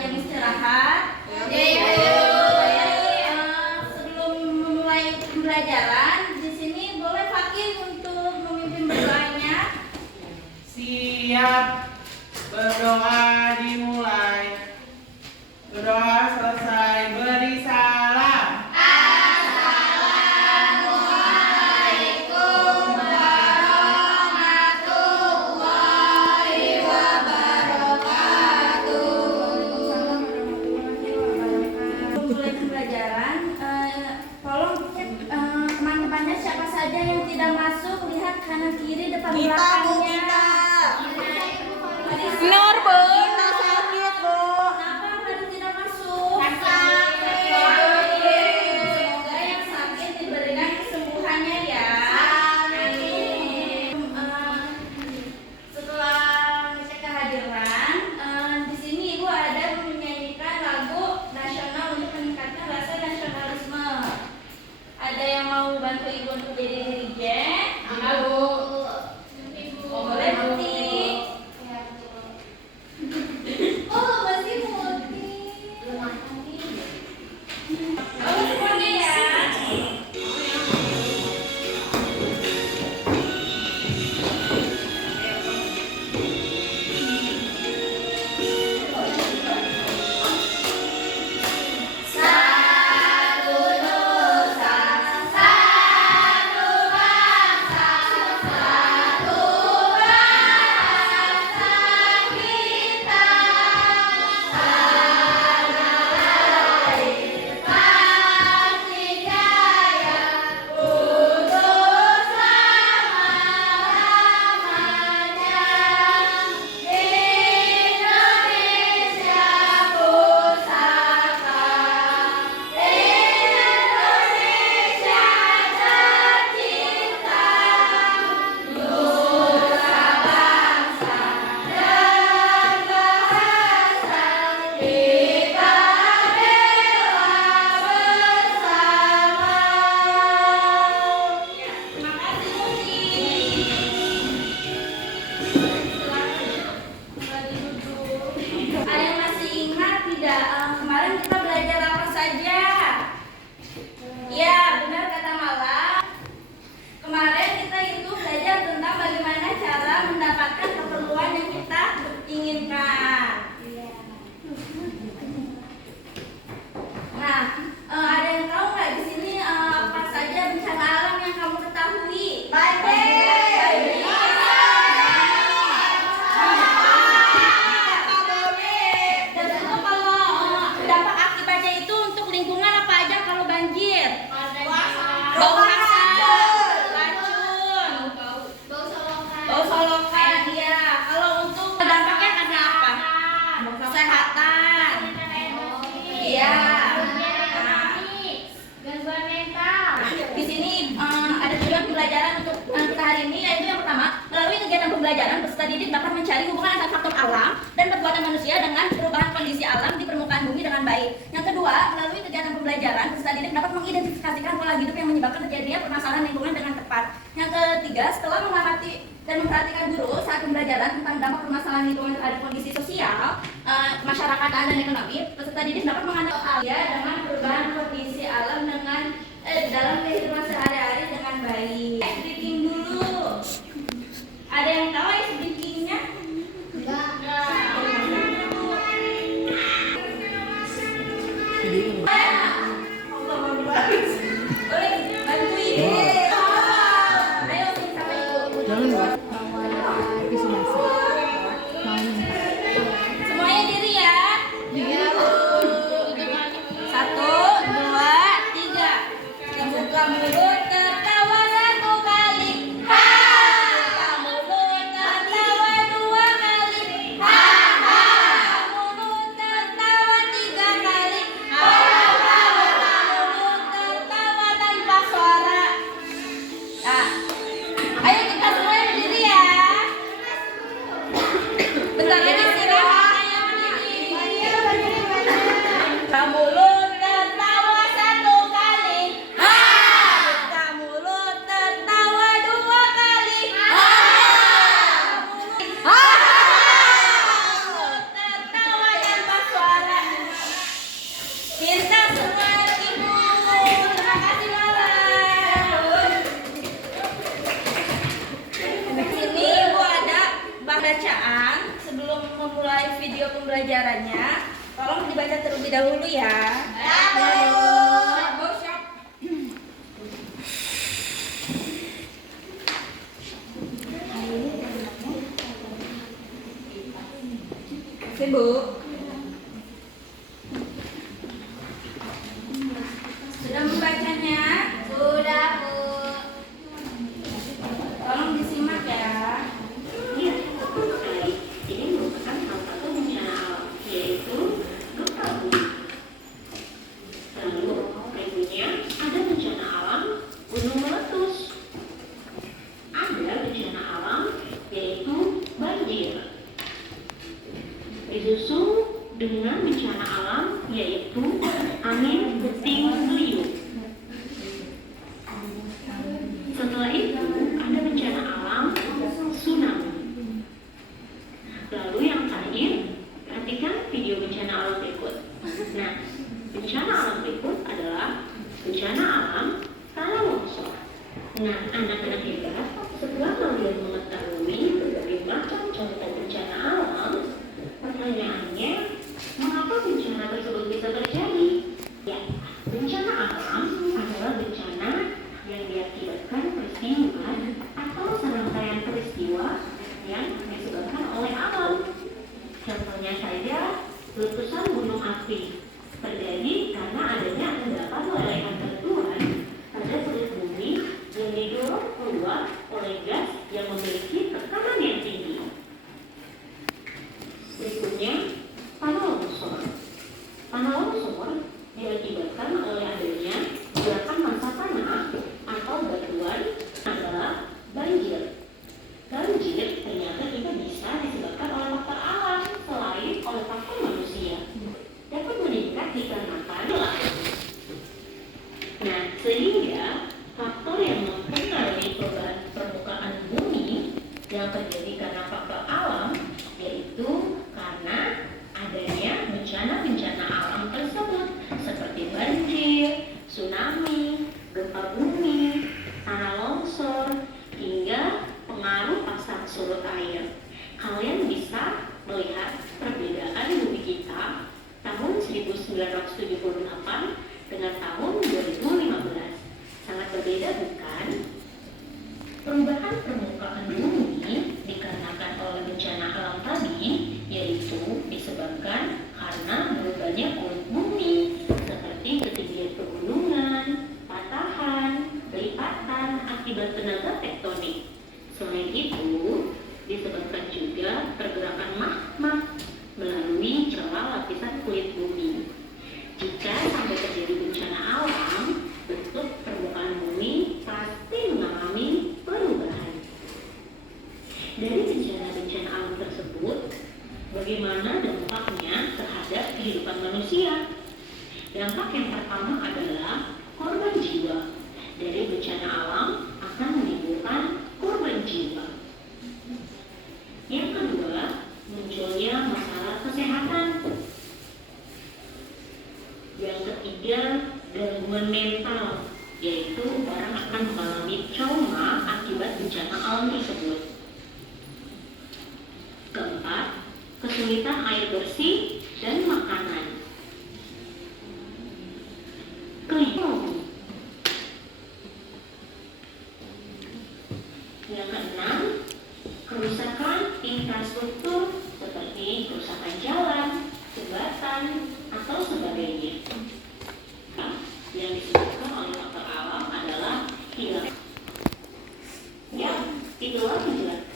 jam istirahat. Sebelum memulai pembelajaran, di sini boleh Fakih untuk memimpin berdoanya. Siap. Berdoa dimulai. Berdoa selesai. Beri salam. Assalamualaikum warahmatullahi wabarakatuh. Mulai pembelajaran, tolong cek teman-temannya siapa saja yang tidak masuk, lihat kanan kiri depan belakangnya. Nur, Bu. Sakit, Bu. Kenapa baru tidak masuk? Sakit. Semoga yang sakit diberikan kesembuhannya ya. Amin. Setelah ngecek kehadiran, di sini Ibu ada menyanyikan lagu nasional untuk meningkatkan rasa nasionalisme. Ada yang mau bantu Ibu untuk jadi dirijen? Bu. Oh, boleh Putih. Oh, masih Putih. Oh, semuanya ya. Satu nusa, satu bangsa, satu bahasa kita. Tanah air pasti jaya untuk selama-lamanya. Indonesia pusaka, Indonesia tercinta, nusa bangsa dan bahasa kita bela bersama. Terima kasih Muti. Ada yang masih ingat tidak kemarin kita belajar apa saja? Ya, benar kata Mala. Kemarin kita itu belajar tentang bagaimana cara mendapatkan keperluan yang kita inginkan. Nah, ada yang tahu nggak di sini apa saja bencana alam yang kamu ketahui? Dan itu kalau dampak akibatnya itu untuk lingkungan apa aja kalau banjir? Bau asap, racun, bau solokan, ya. Kalau untuk dampaknya karena apa? Kesehatan. Iya. Gangguan mental. Di sini ada tujuan pembelajaran untuk kita hari ini, yaitu yang pertama, melalui kegiatan pembelajaran peserta didik dapat mencari hubungan antara faktor alam dan perbuatan manusia dengan perubahan kondisi alam di permukaan bumi dengan baik. Yang kedua, melalui kegiatan pembelajaran peserta didik dapat mengidentifikasikan pola hidup yang menyebabkan terjadinya permasalahan lingkungan dengan tepat. Yang ketiga, setelah mengamati dan memperhatikan guru saat pembelajaran tentang dampak permasalahan lingkungan terhadap kondisi sosial, masyarakatan dan ekonomi, peserta didik dapat menganalisis dengan perubahan kondisi alam dengan dalam kehidupan sehari-hari dengan baik. Ice breaking dulu. Ada yang tahu ice breakingnya? Boleh bantuin. Ayo sama Ibu. Semuanya diri ya. Satu, dua, tiga. Buka mulut tertawa satu kali. Ha! Buka mulut tertawa dua kali. Ha! Ha! Buka mulut tertawa tiga kali. Ha! terlebih dahulu ya. Ya, Bu. Bu, siap. Bu. Sudah membacanya? Sudah, Bu. Tolong disimak ya. Iya, betul sekali. Ini merupakan salah satu bencana alam, yaitu gempa bumi. Lalu, berikutnya ada bencana alam gunung meletus. Ada bencana alam, yaitu banjir. Disusul dengan bencana alam, yaitu angin puting beliung. Setelah itu, ada bencana alam tsunami. Lalu yang terakhir, perhatikan video bencana alam berikut. Nah, bencana alam berikut adalah bencana alam tanah longsor. Nah, anak-anak hebat, setelah kalian mengetahui berbagai macam contoh bencana alam, pertanyaannya, mengapa bencana tersebut bisa terjadi? Ya, bencana alam adalah bencana yang diakibatkan peristiwa atau serangkaian peristiwa yang disebabkan oleh alam. Contohnya saja, letusan gunung api terjadi karena adanya endapan lelehan batuan pada kulit bumi yang didorong keluar oleh gas yang memiliki tekanan yang tinggi. Berikutnya, tanah longsor. Tanah longsor diakibatkan oleh adanya gerakan massa tanah atau batuan adalah banjir. Banjir ternyata juga bisa disebabkan oleh faktor alam selain oleh faktor manusia. Dapat meningkat dikarenakan Nah, sehingga faktor yang mempengaruhi perubahan permukaan bumi yang terjadi karena faktor alam yaitu karena adanya bencana-bencana alam tersebut seperti banjir, tsunami, gempa bumi, tanah longsor, hingga pengaruh pasang surut air. Kalian bisa melihat perbedaan bumi kita tahun 1978 dengan tahun 2015. Sangat berbeda, bukan? Perubahan permukaan bumi dikarenakan oleh bencana alam tadi, yaitu disebabkan karena berubahnya kulit bumi, seperti ketinggian pegunungan, patahan, lipatan akibat tenaga tektonik. Selain itu, disebabkan juga pergerakan magma melalui celah lapisan kulit bumi. Jika sampai terjadi bencana alam, bentuk permukaan bumi pasti mengalami perubahan. Dari bencana-bencana alam tersebut, bagaimana dampaknya terhadap kehidupan manusia? Dampak yang pertama adalah korban jiwa. Dari bencana alam akan menimbulkan korban jiwa. Yang kedua, munculnya masalah kesehatan. Yang ketiga, gangguan mental, yaitu orang akan mengalami trauma akibat bencana alam tersebut. Keempat, kesulitan air bersih dan makanan. Kelima, yang keenam, kerusakan infrastruktur seperti kerusakan jalan, jembatan, atau sebagainya. Yang disebabkan oleh faktor alam adalah hilang. Ya, itulah penjelasan.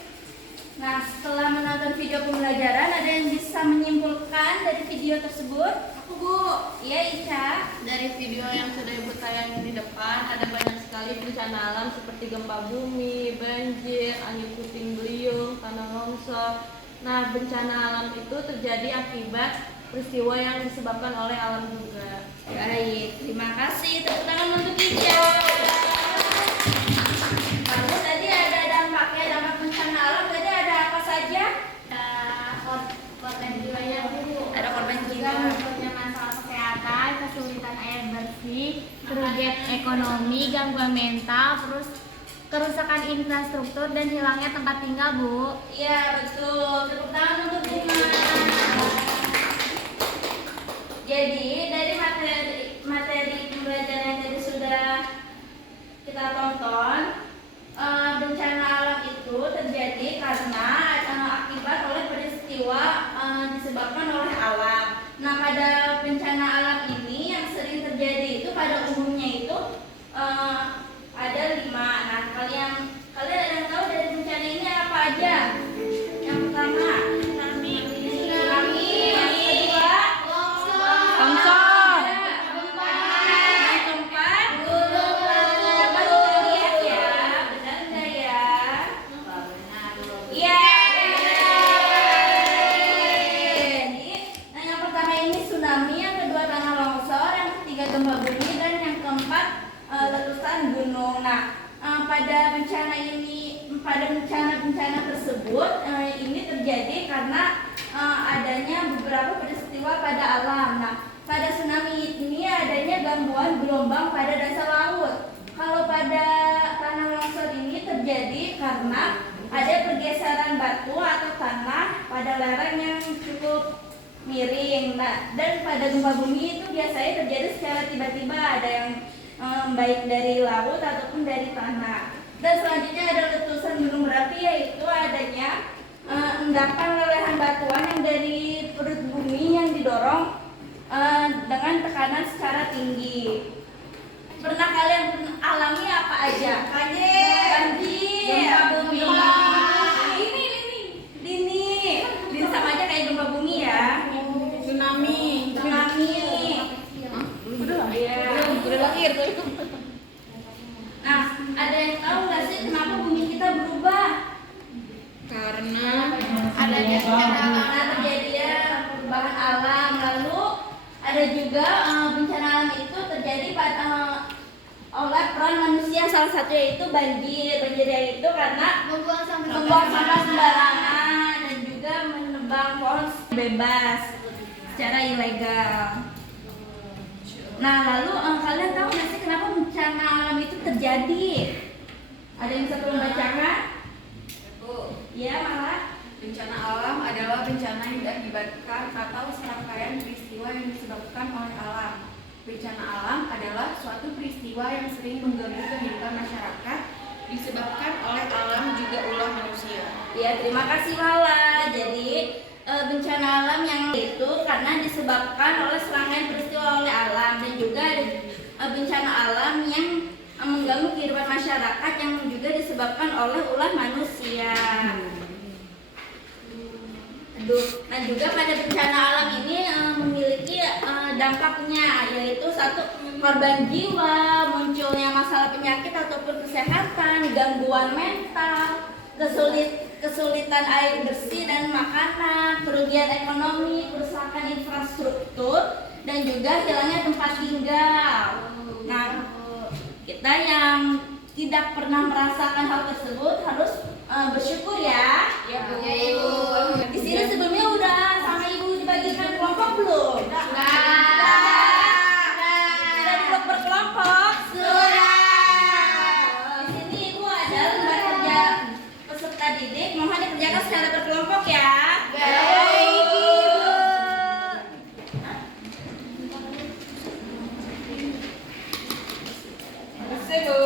Nah, setelah menonton video pembelajaran, ada yang bisa menyimpulkan dari video tersebut? Aku, Bu. Iya, Ica. Dari video yang sudah Ibu tayangin di depan, ada banyak sekali bencana alam seperti gempa bumi, banjir, angin puting beliung, tanah longsor. Nah, bencana alam itu terjadi akibat peristiwa yang disebabkan oleh alam juga. Baik, terima kasih. Tepuk tangan untuk Ica. Lalu tadi ada dampaknya, dampak bencana alam. Tadi ada apa saja? Korban jiwanya, Bu. Ada korban jiwa. Munculnya masalah kesehatan, kesulitan air bersih, kerugian ekonomi, gangguan mental, terus kerusakan infrastruktur dan hilangnya tempat tinggal, Bu. Iya, betul. Tepuk tangan untuk Buma. Jadi dari materi pembelajaran yang tadi sudah kita tonton, bencana alam itu terjadi karena akibat oleh peristiwa disebabkan oleh alam. Nah, pada bencana alam ini yang sering terjadi itu pada umumnya itu ada 5. Nah, kalian ada yang tahu dari bencana ini apa aja? Yang pertama, tsunami. Yang kedua, Longsor. yang keempat, gunung letus. Coba kita lihat ya, benar nggak ya? Iya. Jadi, yang pertama ini tsunami, yang kedua tanah longsor, yang ketiga gempa bumi, dan yang keempat letusan gunung. Nah, pada bencana tersebut ini terjadi karena adanya beberapa peristiwa pada alam. Nah, pada tsunami ini adanya gangguan gelombang pada dasar laut. Kalau pada tanah longsor ini terjadi karena ada pergeseran batu atau tanah pada lereng yang cukup miring. Nah, dan pada gempa bumi itu biasanya terjadi secara tiba-tiba, ada yang baik dari laut ataupun dari tanah. Dan selanjutnya ada letusan gunung berapi, yaitu adanya endapan lelehan batuan yang dari perut bumi yang didorong dengan tekanan secara tinggi. Pernah kalian alami apa aja? Banjir, gempa bumi. Ini sama aja kayak gempa bumi ya. Tsunami. Udah lahir tuh. Nah, ada yang tahu nggak sih kenapa bumi kita berubah? Karena Adanya terjadi perubahan alam. Lalu ada juga bencana alam itu terjadi oleh peran manusia, salah satunya itu banjir. Banjir itu karena membuang sampah sembarangan dan juga menebang pohon bebas secara ilegal. Nah, lalu kalian tahu nggak sih kenapa bencana alam itu terjadi? Ada yang bisa membacakan? Ya, malah. Bencana alam adalah bencana yang diakibatkan atau serangkaian peristiwa yang disebabkan oleh alam. Bencana alam adalah suatu peristiwa yang sering mengganggu kehidupan masyarakat disebabkan oleh alam juga ulah manusia. Ya, terima kasih Lala. Jadi bencana alam yang itu karena disebabkan oleh serangkaian peristiwa oleh alam, dan juga ada bencana alam yang mengganggu kehidupan masyarakat yang juga disebabkan oleh ulah manusia. Nah, juga pada bencana alam ini memiliki dampaknya, yaitu satu, korban jiwa, munculnya masalah penyakit ataupun kesehatan, gangguan mental, kesulitan air bersih dan makanan, kerugian ekonomi, kerusakan infrastruktur, dan juga hilangnya tempat tinggal. Nah, kita yang tidak pernah merasakan hal tersebut harus bersyukur ya. Ya, Bu. Ya, Ibu. Di sini sebelumnya udah sama Ibu dibagikan kelompok belum? Sudah di berkelompok? Sudah. Di sini Ibu ada lembar kerja peserta didik, mohon dikerjakan secara berkelompok ya. Baik, Ibu. Terima kasih, Bu.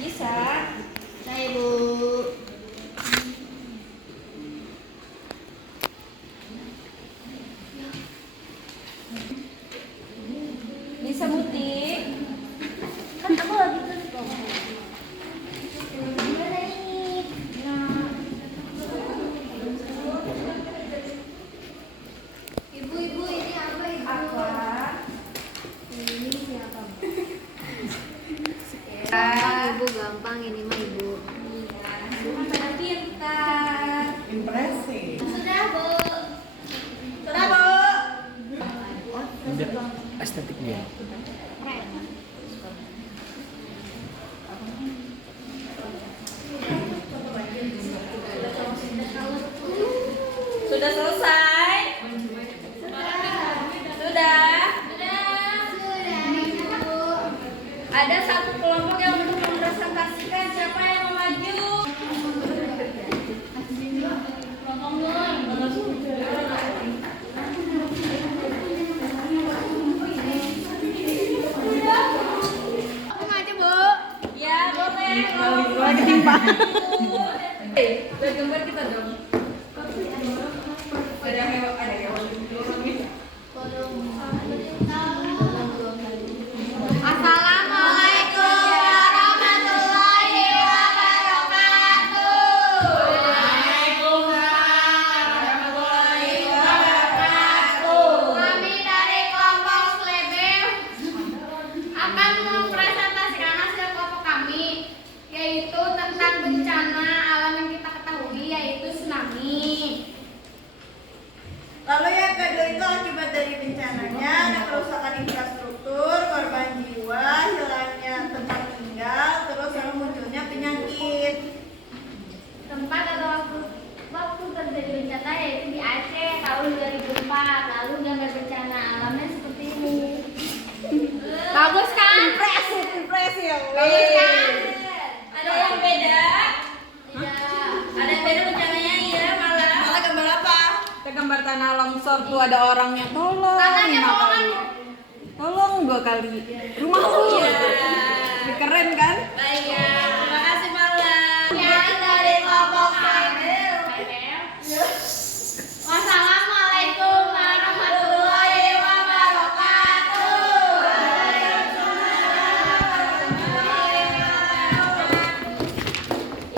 Bisa. Saya Bu. Bisa Muti. Kan aku lagi tulis dong. Gimana ini? Nah. Ibu, ini apa ibu? Apa? Ini siapa? Ah. Ibu gampang ini mah ibu. Bukan pada pintar. Impresif. Sudah Bu. Sudah Bu. Estetik dia. Sudah selesai? Sudah. Ada satu kelompok yang untuk mempresentasikan siapa yang mau maju. Aku maju, Bu. Ya boleh. Lagi timpa. Lihat gambar kita dong. Ada hewan. Assalamualaikum warahmatullahi wabarakatuh. Kami dari kelompok Slebel akan mempresentasikan hasil kelompok kami, yaitu tentang bencana alam yang kita ketahui, yaitu tsunami. Lalu yang kedua itu akibat dari bencananya ada kerusakan infrastruktur, korban jiwa, hilangnya tempat tinggal, terus yang munculnya penyakit. Tempat atau waktu terjadi bencana yaitu di Aceh tahun 2004. Lalu gambar bencana alamnya seperti ini. Bagus kan? Impresi ya. Bagus kan? Ada yang beda? Tidak. Ada yang beda bencananya iya malah. Malah gambar apa? Kita gambar tanah longsor tuh ada orangnya tolong. Tanahnya 5 bohongan, kali. Bu. Tolong 2 kali. Rumahku. Iya. Keren kan? Baik ya. Terima kasih malam. Ya, dari kelompok Slebel. Wassalamualaikum warahmatullahi wabarakatuh.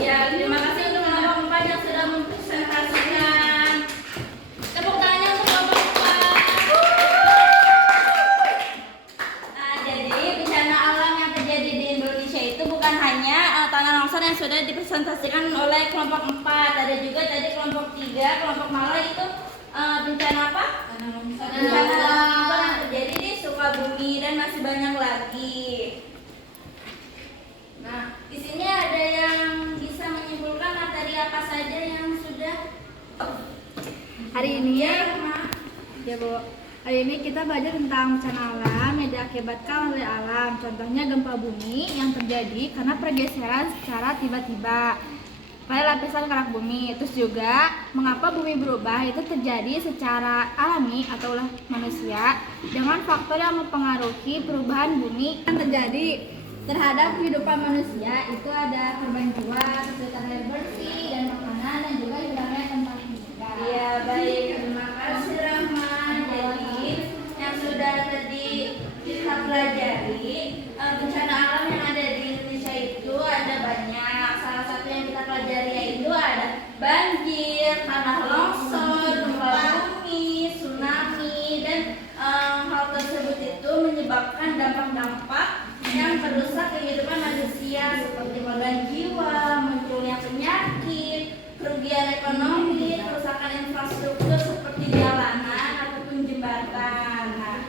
Ya, terima kasih untuk kelompok 4 yang sudah mempresentasikan. Tepuk tangannya untuk kelompok 4. Nah, jadi bencana alam yang terjadi di Indonesia itu bukan hanya tanah longsor yang sudah dipresentasikan oleh kelompok 4. Ada juga tadi kelompok 3, kelompok malah itu bencana apa? Bencana longsor yang terjadi di Sukabumi dan masih banyak lagi. Nah, di sini ada yang bisa menyimpulkan materi apa saja yang sudah Hari ini Mak. ya Bu, hari ini kita belajar tentang bencana alam yang diakibatkan oleh alam. Contohnya gempa bumi yang terjadi karena pergeseran secara tiba-tiba pada lapisan kerak bumi. Terus juga mengapa bumi berubah itu terjadi secara alami atau oleh manusia dengan faktor yang mempengaruhi perubahan bumi yang terjadi terhadap kehidupan manusia. Itu ada korban jiwa, kesulitan air bersih dan makanan, dan juga hilangnya tempat tinggal. Iya, baik. Terima kasih Rahman. Jadi, yang sudah tadi kita pelajari, bencana alam yang ada di Indonesia itu ada banyak. Salah satu yang kita pelajari yaitu ada banjir, tanah longsor, gempa bumi, tsunami, dan hal tersebut itu menyebabkan dampak-dampak yang merusak kehidupan manusia seperti korban jiwa, munculnya penyakit, kerugian ekonomi, kerusakan infrastruktur seperti jalanan ataupun jembatan. Nah,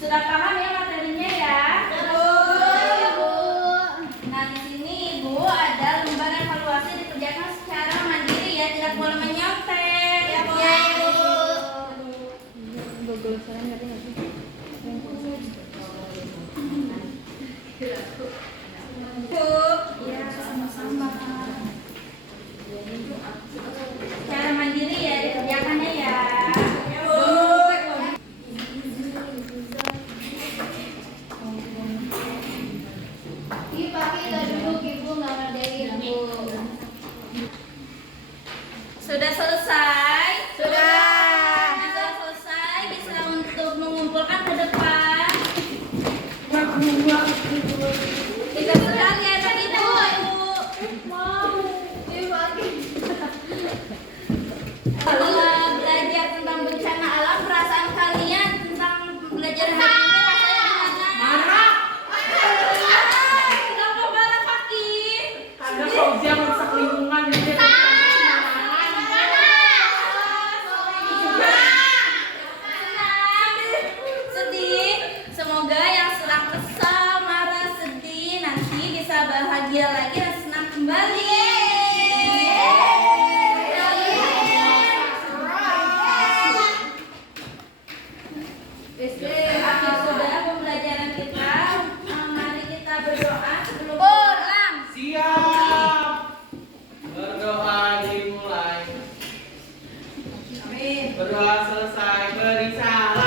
sudah paham ya materinya ya? Nah, di sini Ibu ada lembar evaluasi dikerjakan secara mandiri ya, tidak boleh menyontek. Ya, Bu. Bu, ya sama-sama. Cara mandiri ya dikerjakannya ya. Ya, Bu. Pakai duduk Ibu, nggak ngerjain Bu. Sudah selesai? Sudah. Sudah selesai, bisa untuk mengumpulkan ke depan. Kita sudah lihat tadi dulu. Setelah belajar tentang bencana alam, perasaan kalian tentang belajar hari ini rasanya gimana? Marah. Kenapa marah Paki? Karena Fauzia merusak lingkungan jadi Sedih. Semoga yang sedang kesal, telah selesai. Beri salam.